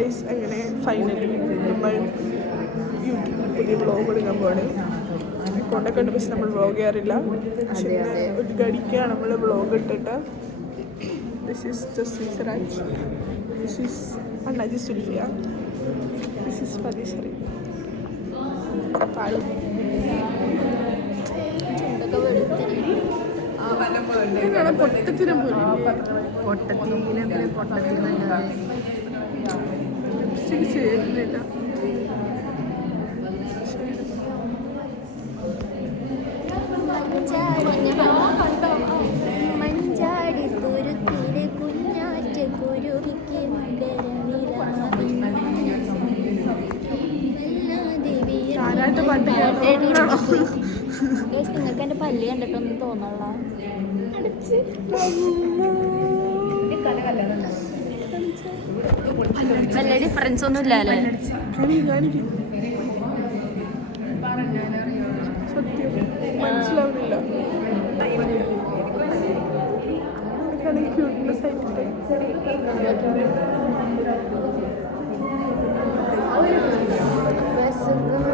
Guys അങ്ങനെ finally നമ്മൾ യൂട്യൂബിൽ പുതിയ വ്ളോഗ് എടുക്കാൻ പോകണേ. കൊണ്ടൊക്കെ ഉണ്ട്, പക്ഷെ നമ്മൾ വ്ളോഗ് ചെയ്യാറില്ല. പക്ഷെ ഒരു ഗടിക്കാണ് നമ്മൾ വ്ളോഗ് ഇട്ടിട്ട്. This is Justin Siraj, this is Annaji Sulfiya, this is Pathisseri പാളും. പൊട്ടത്തിനും ചേരുന്നില്ല. മഞ്ചാടി തുരുത്തിലെ കുഞ്ഞാറ്റ കുരുവിക്ക് നിങ്ങൾക്ക് എന്റെ പല്ല് കണ്ടിട്ടൊന്നും തോന്നള്ള. വലിയ ഡിഫറൻസ് ഒന്നും ഇല്ലല്ലേ? മനസ്സിലാവുന്നില്ല.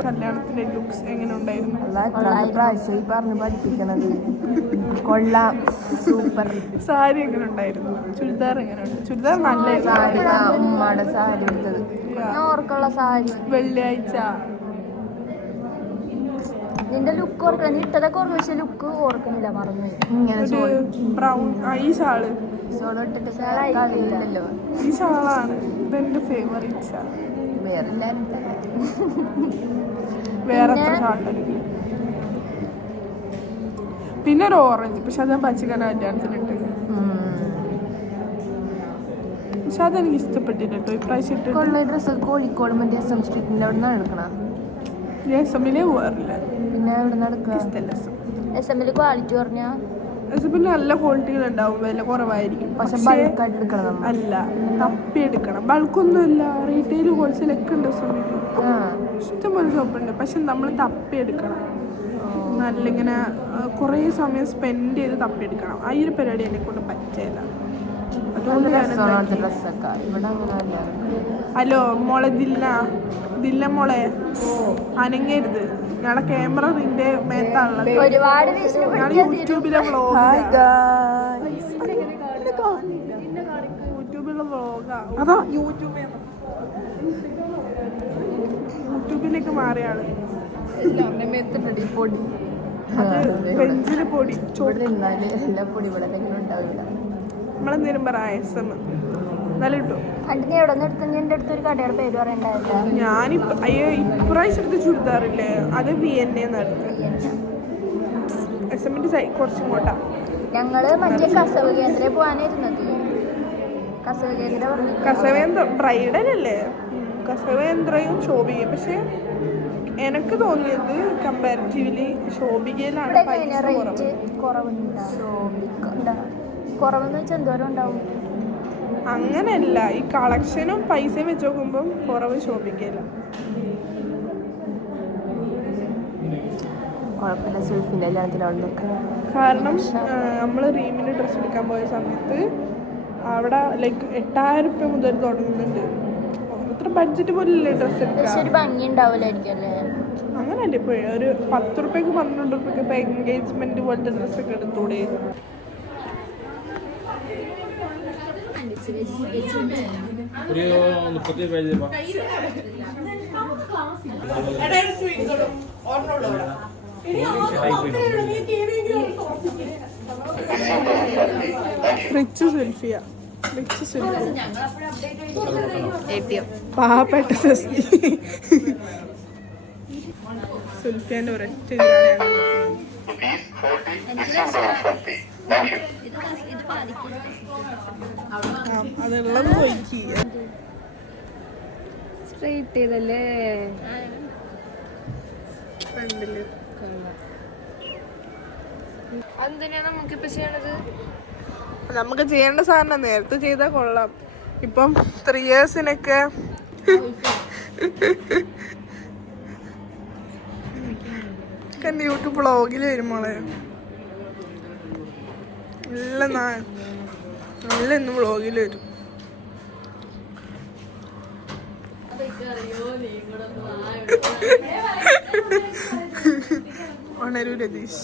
കല്യാണത്തിന്റെ ലുക്സ് എങ്ങനെ ഉണ്ടായിരുന്നു? പ്രാവശ്യം പറഞ്ഞ് പഠിപ്പിക്കണത് കൊള്ളാം, സൂപ്പർ. സാരി എങ്ങനെ ഉണ്ടായിരുന്നു? ചുരിദാർ എങ്ങനെയുണ്ട്? ചുരിദാർ നല്ല സാരി, ഉമ്മയുടെ സാരി എടുത്തത് ഓർക്കുള്ള സാരി. വെള്ളിയാഴ്ച നിന്റെ ലുക്ക് ഓർക്കണം, നീ ഇട്ടതൊക്കെ ഓർക്കും, പക്ഷെ ലുക്ക് ഓർക്കണില്ല, മറന്നു. ഒരു ബ്രൗൺ ഈ ഷാള് കളിയില്ലല്ലോ. ഈ ഷാളാണ് ഇതെന്റെ ഫേവറേറ്റ് ഷാൾ. വേറെ വേറെ എത്ര ഷാളുണ്ട്? പിന്നെ ഒരു ഓറഞ്ച്, പക്ഷെ അത് ഞാൻ പച്ചക്കറി കല്യാണത്തിനിട്ട്. പക്ഷെ അതെനിക്ക് ഇഷ്ടപ്പെട്ടില്ല കേട്ടോ ഇപ്രാവശ്യം ഇട്ട്. ഡ്രസ്സ് കോഴിക്കോട് മറ്റേ SM സ്ട്രീറ്റിന്റെ അവിടെ നിന്നാണ് എടുക്കണം. ഞാൻ SM-ലേ പോകാറില്ല. പിന്നെ എവിടെ നിന്ന് എടുക്കുക? SM-ല് ക്വാളിറ്റി പറഞ്ഞാ SM-ല് നല്ല ക്വാളിറ്റികൾ ഉണ്ടാവും, വില കുറവായിരിക്കും. പക്ഷെ ബൾക്കായിട്ട് എടുക്കണം. അല്ല, തപ്പി എടുക്കണം. ബൾക്കൊന്നും അല്ല, റീറ്റെയിൽ ഹോൾസെയിൽ ഒക്കെ ഉണ്ട് SM-ല്. ഇഷ്ടംപോലെ ഷോപ്പുണ്ട്, പക്ഷെ നമ്മൾ തപ്പി എടുക്കണം. നല്ല ഇങ്ങനെ കുറേ സമയം സ്പെൻഡ് ചെയ്ത് തപ്പി എടുക്കണം. ആ ഒരു പരിപാടി എന്നെ കൊണ്ട് പറ്റില്ല. അതുകൊണ്ട് ഹലോ മോളെ ദില്ല മോളെ അനങ്ങരുത്. ഞങ്ങളുടെ ക്യാമറ നിന്റെ മേത്താണുള്ളത്. ഞാൻ യൂട്യൂബിലെ വ്ളോഗാ. അതാ യൂട്യൂബിലേക്ക് മാറിയാണ്. പൊടി ബെഞ്ചിന് പൊടി ചോടിലിരുന്നാല് എല്ലാ പൊടി ഇവിടെ ഉണ്ടാവില്ല. നമ്മളെന്തേലും പറ SM നല്ല കിട്ടും. അയ്യോ ഇപ്രാവശ്യം എടുത്ത് ചുരിദാറില്ലേ, അത് VNA എടുത്ത്. SM-ന്റെ കുറച്ചും ഇങ്ങോട്ടാ. ഞങ്ങള് മറ്റേ കസവ് കേന്ദ്ര പോവാനിരുന്നത്. കസവേന്ദ്ര ബ്രൈഡൽ അല്ലേ? കസവേന്ദ്രയും ശോഭികയും. പക്ഷെ എനിക്ക് തോന്നിയത് കമ്പാരിറ്റീവ്ലി ശോഭികയിലാണ് കുറവെന്ന് വെച്ചാൽ എന്തോരം ഉണ്ടാവും? അങ്ങനെയല്ല, ഈ കളക്ഷനും പൈസയും വെച്ച് നോക്കുമ്പം കുറവ് ശോഭിക്കയില്ല. കുഴപ്പമില്ല, സുൽഫിൻ്റെ കല്യാണത്തിനൊക്കെ. കാരണം നമ്മൾ റീമിന് ഡ്രസ്സ് എടുക്കാൻ പോയ സമയത്ത് അവിടെ ലൈക്ക് 8000 രൂപ മുതൽ തുടങ്ങുന്നുണ്ട്. അത്ര ബഡ്ജറ്റ് പോലല്ലേ ഡ്രസ്സ് എടുക്കാൻ. ഭംഗി ഉണ്ടാവില്ലായിരിക്കും അല്ലേ? അങ്ങനെയല്ല, ഇപ്പോൾ ഒരു 10 രൂപയ്ക്ക് 12 രൂപയ്ക്ക് ഇപ്പോൾ എൻഗേജ്മെന്റ് പോലത്തെ ഡ്രസ്സൊക്കെ എടുത്തൂടെ? റിച്ച് സുൽഫിയ, പാവപ്പെട്ട സുൽഫിയാന്റെ ഒരൊറ്റ അതുള്ളത് പോയിക്ക് സ്ട്രൈറ്റ് ചെയ്തല്ലേ ഫ്രണ്ടില്. എന്തിനാ നമുക്കിപ്പോ ചെയ്യണത്? നമുക്ക് ചെയ്യേണ്ട സാധനം നേരത്തെ ചെയ്താൽ കൊള്ളാം. ഇപ്പം 3 ഇയേഴ്സിനൊക്കെ എൻ്റെ യൂട്യൂബ് വ്ളോഗിൽ വരുമ്പോളെ നല്ല ഇന്ന് വ്ളോഗിൽ വരും. ഉണരു രതീഷ്,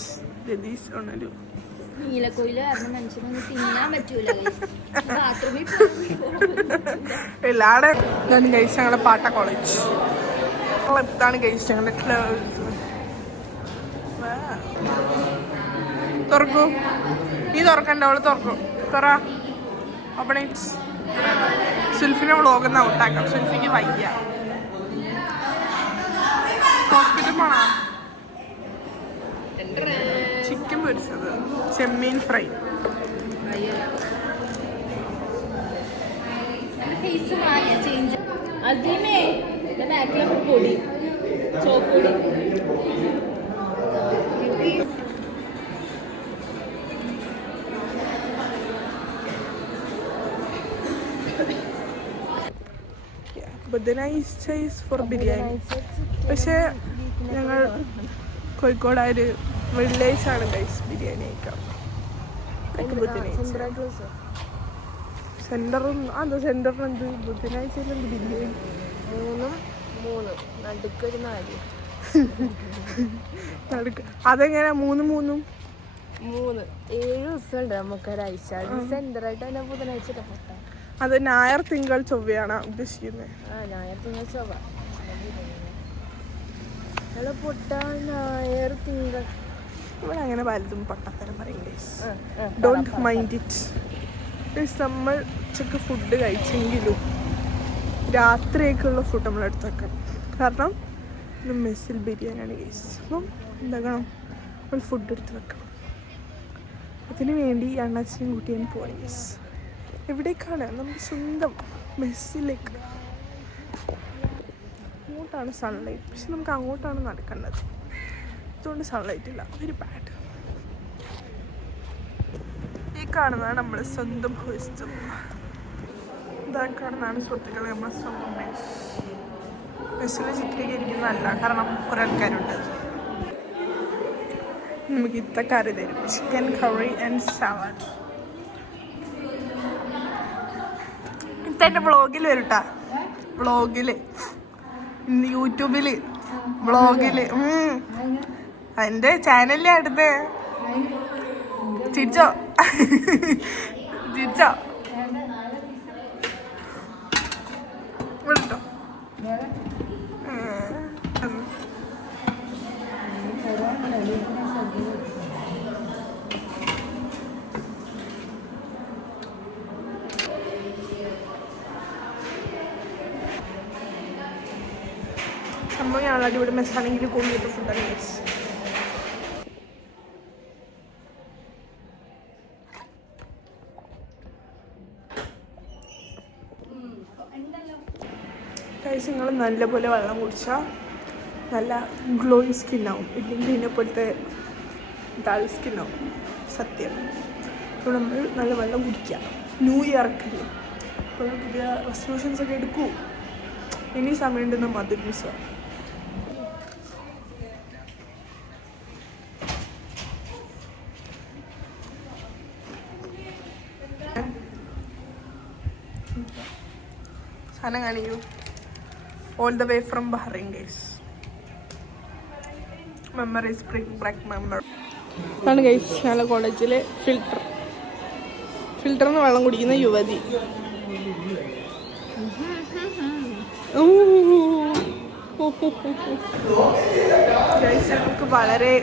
രതീഷ് ഉണരു. നീലക്കോയില് കാരണം മനുഷ്യനൊന്നും തിന്നാൻ പറ്റൂല ബാത്റൂമിൽ എല്ലാടെ ഇതാണ് കഴിച്ച ഞങ്ങളുടെ പാട്ട കോളേജ്. ഇതാണ് കഴിച്ച ഞങ്ങളുടെ തുറക്കൂ. നീ തുറക്കണ്ട, അവള് തുറക്കും. തുറ ഓപ്പൺ. സുൽഫിനെ വ്ളോഗിന്ന് ഔട്ടാക്കാം. സുൽഫിക്ക് വയ്യ. ഹോസ്പിറ്റൽ പോണോ? ചിക്കൻ പൊരിച്ചത്, ചെമ്മീൻ ഫ്രൈ. ഫേസ് മാറിയ ചേഞ്ച്. അതിമേ ബാക്കിലൊക്കെ പൊടി, ചോപ്പൊടി. ബുധനാഴ്ച ഈസ് ഫോർ ബിരിയാണി. പക്ഷേ ഞങ്ങൾ കോഴിക്കോടായൊരു വെള്ളിയാഴ്ചയാണ് ഗൈസ് ബിരിയാണി കഴിക്കാം. സെന്ററും അതോ സെന്ററിനെന്ത് ബുധനാഴ്ചയിലെന്ത് ബിരിയാണി? 3 നടുക്കൊരു 4. അതെങ്ങനെ 3 7 ദിവസമുണ്ട് നമുക്കൊരാഴ്ച. സെന്ററായിട്ട് തന്നെ ബുധനാഴ്ച പൊട്ട. അത് ഞായർ തിങ്കൾ ചൊവ്വയാണ് ഉദ്ദേശിക്കുന്നത്. ഞായർ തിങ്കൾ ചൊവ്വ പൊട്ട. ഞായർ തിങ്കൾ ഇവിടെ അങ്ങനെ പലതും പൊട്ടത്തരം പറയും. Don't mind it. നമ്മൾ ഉച്ചക്ക് ഫുഡ് കഴിച്ചെങ്കിലും രാത്രിയൊക്കെയുള്ള ഫുഡ് നമ്മൾ എടുത്ത് വെക്കണം. കാരണം ഒരു മെസ്സിൽ ബിരിയാണിയാണ് കേസ്. അപ്പം എന്താക്കണം, നമ്മൾ ഫുഡ് എടുത്ത് വെക്കണം. അതിന് വേണ്ടി അണ്ണാച്ചിനെയും കൂട്ടിയാണ് പോകണം കേസ്. എവിടേക്കാണ്? നമ്മുടെ സ്വന്തം മെസ്സിലേക്ക്. അങ്ങോട്ടാണ് സൺലൈറ്റ്, പക്ഷെ നമുക്ക് അങ്ങോട്ടാണ് നടക്കേണ്ടത്. അതുകൊണ്ട് സൺലൈറ്റ് ഇല്ല. Very bad. ഈ കാണുന്നതാണ് നമ്മൾ സ്വന്തം ഹോസ്റ്റൽ. ഇതാ കാണുന്നതാണ് സുഹൃത്തുക്കളെ നമ്മുടെ സ്വന്തം മെസ്. മെസ്സിൽ ചിത്രീകരിക്കുന്നതല്ല, കാരണം കുറേ ആൾക്കാരുണ്ട്. നമുക്ക് ഇത്ത കറി തരും, ചിക്കൻ കറി ആൻഡ് സാലഡ്. ഇതെൻ്റെ വ്ളോഗിൽ വരൂട്ടാ. വ്ളോഗില് ഇന്ന് യൂട്യൂബില് വ്ളോഗില് എൻ്റെ ചാനലിലെ അടുത്ത് ചിരിച്ചോ ചിരിച്ചോ വിട്ടോ. സംഭവം ഞങ്ങൾ അടിപൊളി മെസ്സാണെങ്കിൽ കൂടിയിട്ട് ഫുഡാണ് കഴിച്ചു. കഴിച്ച് നിങ്ങൾ നല്ലപോലെ വെള്ളം കുടിച്ചാൽ നല്ല ഗ്ലോയിങ് സ്കിന്നാവും. ഇല്ലെങ്കിൽ ഇതിനെപ്പോലത്തെ ഡൾ സ്കിന്നാവും. സത്യം. അപ്പോൾ നമ്മൾ നല്ല വെള്ളം കുടിക്കുക. ന്യൂ ഇയർക്കല്ലേ, അപ്പോൾ പുതിയ റെസൊല്യൂഷൻസ് ഒക്കെ എടുക്കൂ. ഇനി സമയമുണ്ടെന്ന് മധുര മിസ്. സാധനം കാണിക്കൂ. All the way from Bahrain guys. Memory spring black memory. അതാണ് ഗൈസ് ഞങ്ങളുടെ കോളേജിലെ ഫിൽറ്ററിന്ന് വെള്ളം കുടിക്കുന്ന യുവതി. നമുക്ക് വളരെ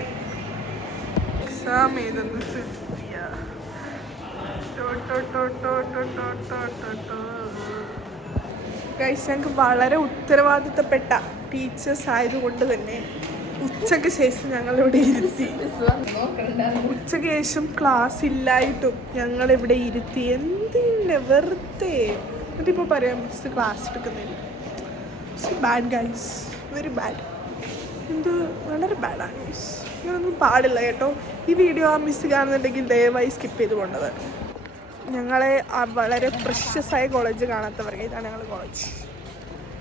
എക്സാം ചെയ്തെന്ന് ഞങ്ങൾക്ക് വളരെ ഉത്തരവാദിത്തപ്പെട്ട ടീച്ചേഴ്സ് ആയതുകൊണ്ട് തന്നെ ഉച്ചയ്ക്ക് ശേഷം ഞങ്ങളിവിടെ ഇരുത്തി. ഉച്ചയ്ക്ക് ശേഷം ക്ലാസ് ഇല്ലായിട്ടും ഞങ്ങളിവിടെ ഇരുത്തി. എന്തിൻ്റെ വെറുതെ. എന്നിട്ടിപ്പോൾ പറയാം മിസ് ക്ലാസ് എടുക്കുന്നില്ല. Bad guys, very bad. എന്ത് വളരെ ബാഡാണ് മിസ്. ഇങ്ങനൊന്നും പാടില്ല കേട്ടോ. ഈ വീഡിയോ ആ മിസ് കാണുന്നുണ്ടെങ്കിൽ ദയവായി സ്കിപ്പ് ചെയ്ത് കൊണ്ടത്. ഞങ്ങളെ വളരെ പ്രഷ്യസ് ആയ കോളേജ് കാണാത്തവർക്ക് ഇതാണ് ഞങ്ങളുടെ കോളേജ്,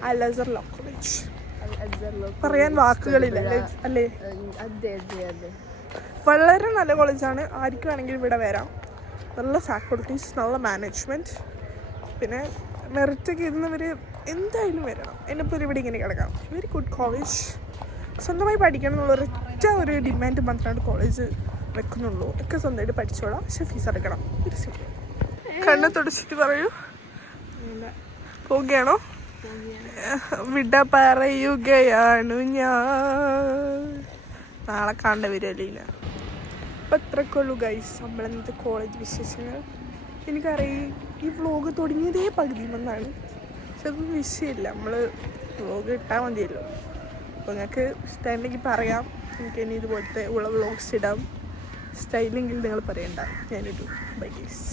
അൽ അസർ ലോ കോളേജ്. പറയാൻ വാക്കുകളില്ല അല്ലേ. വളരെ നല്ല കോളേജാണ്. ആർക്കും വേണമെങ്കിലും ഇവിടെ വരാം. നല്ല ഫാക്കൾട്ടീസ്, നല്ല മാനേജ്മെൻറ്റ്, പിന്നെ മെറിറ്റൊക്കെ ഇരുന്നവർ എന്തായാലും വരണം. എന്നെപ്പോലെ ഇവിടെ ഇങ്ങനെ കിടക്കാം. Very good college. സ്വന്തമായി പഠിക്കണം എന്നുള്ളൊരൊറ്റ ഒരു ഡിമാൻഡ് മാത്രമാണ് കോളേജ് വെക്കുന്നുള്ളൂ. ഒക്കെ സ്വന്തമായിട്ട് പഠിച്ചോളാം, പക്ഷെ ഫീസ് അടക്കണം. കണ്ണ് തുടച്ചിട്ട് പറയൂ. പോവുകയാണോ? വിട പറയുകയാണു ഞാൻ. നാളെ കാണേണ്ട വരുമല്ലേ. അപ്പം അത്രക്കുള്ളൂ ഗൈസ് നമ്മളെന്നത്തെ കോളേജ് വിശേഷങ്ങൾ. എനിക്കറിയാം ഈ വ്ളോഗ് തുടങ്ങിയതേ പകുതി വന്നാണ്. പക്ഷെ അതൊന്നും വിഷയമില്ല, നമ്മൾ വ്ളോഗ് ഇട്ടാൽ മതിയല്ലോ. അപ്പോൾ നിങ്ങൾക്ക് ഇഷ്ടമുണ്ടെങ്കിൽ പറയാം. എനിക്ക് ഇനി ഇതുപോലത്തെ ഉള്ള വ്ളോഗ്സ് ഇടാം. സ്റ്റൈലെങ്കിൽ നിങ്ങൾ പറയണ്ട, ഞാനിടും. Bye guys.